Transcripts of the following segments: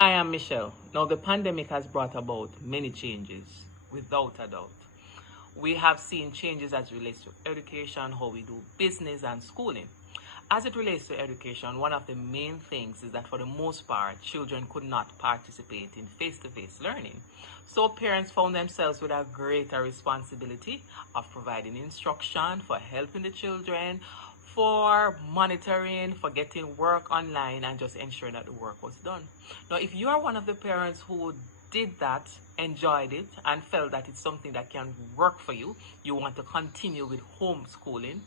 I am Michelle. Now, the pandemic has brought about many changes, without a doubt. We have seen changes as it relates to education, how we do business, and schooling. As it relates to education, one of the main things is that for the most part, children could not participate in face to face learning. So, parents found themselves with a greater responsibility of providing instruction, for helping the children, for monitoring, for getting work online, and just ensuring that the work was done. Now, if you are one of the parents who did that, enjoyed it, and felt that it's something that can work for you, you want to continue with homeschooling,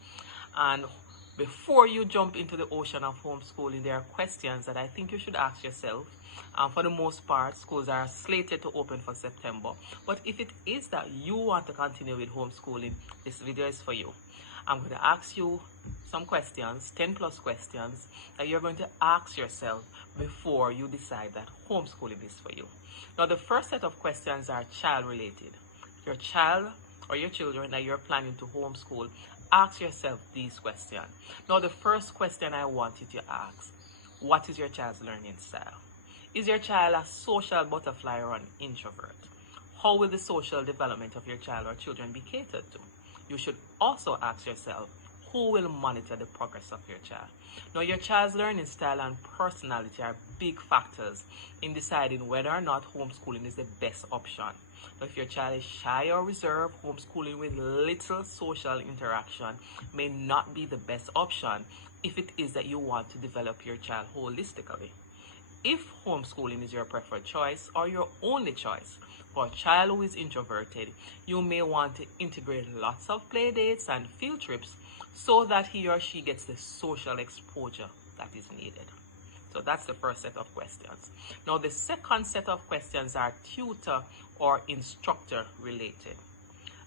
and before you jump into the ocean of homeschooling, there are questions that I think you should ask yourself. For the most part, schools are slated to open for September. But if it is that you want to continue with homeschooling, this video is for you. I'm going to ask you some questions, 10 plus questions, that you're going to ask yourself before you decide that homeschooling is for you. Now, the first set of questions are child related. Your child or your children that you're planning to homeschool, ask yourself these questions. Now, the first question I want you to ask, what is your child's learning style? Is your child a social butterfly or an introvert? How will the social development of your child or children be catered to? You should also ask yourself, who will monitor the progress of your child? Now, your child's learning style and personality are big factors in deciding whether or not homeschooling is the best option. Now, if your child is shy or reserved, homeschooling with little social interaction may not be the best option if it is that you want to develop your child holistically. If homeschooling is your preferred choice or your only choice for a child who is introverted, you may want to integrate lots of play dates and field trips so that he or she gets the social exposure that is needed. So that's the first set of questions. Now, the second set of questions are tutor or instructor related.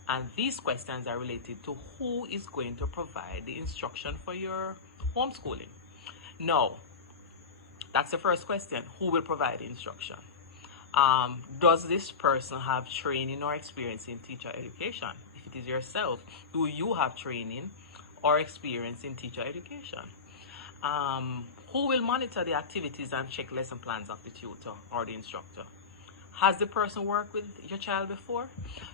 And these questions are related to who is going to provide the instruction for your homeschooling. Now, that's the first question. Who will provide the instruction? Does this person have training or experience in teacher education? If it is yourself, do you have training or experience in teacher education? Who will monitor the activities and check lesson plans of the tutor or the instructor? Has the person worked with your child before?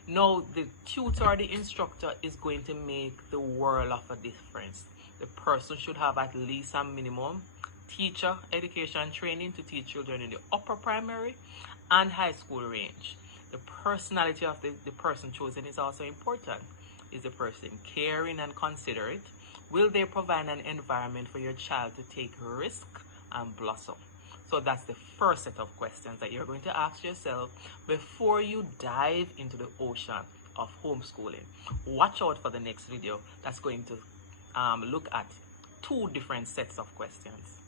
No, the tutor or the instructor is going to make the world of a difference. The person should have at least a minimum teacher education training to teach children in the upper primary and high school range. The personality of the person chosen is also important. Is the person caring and considerate? Will they provide an environment for your child to take risk and blossom? So that's the first set of questions that you're going to ask yourself before you dive into the ocean of homeschooling. Watch out for the next video that's going to look at two different sets of questions.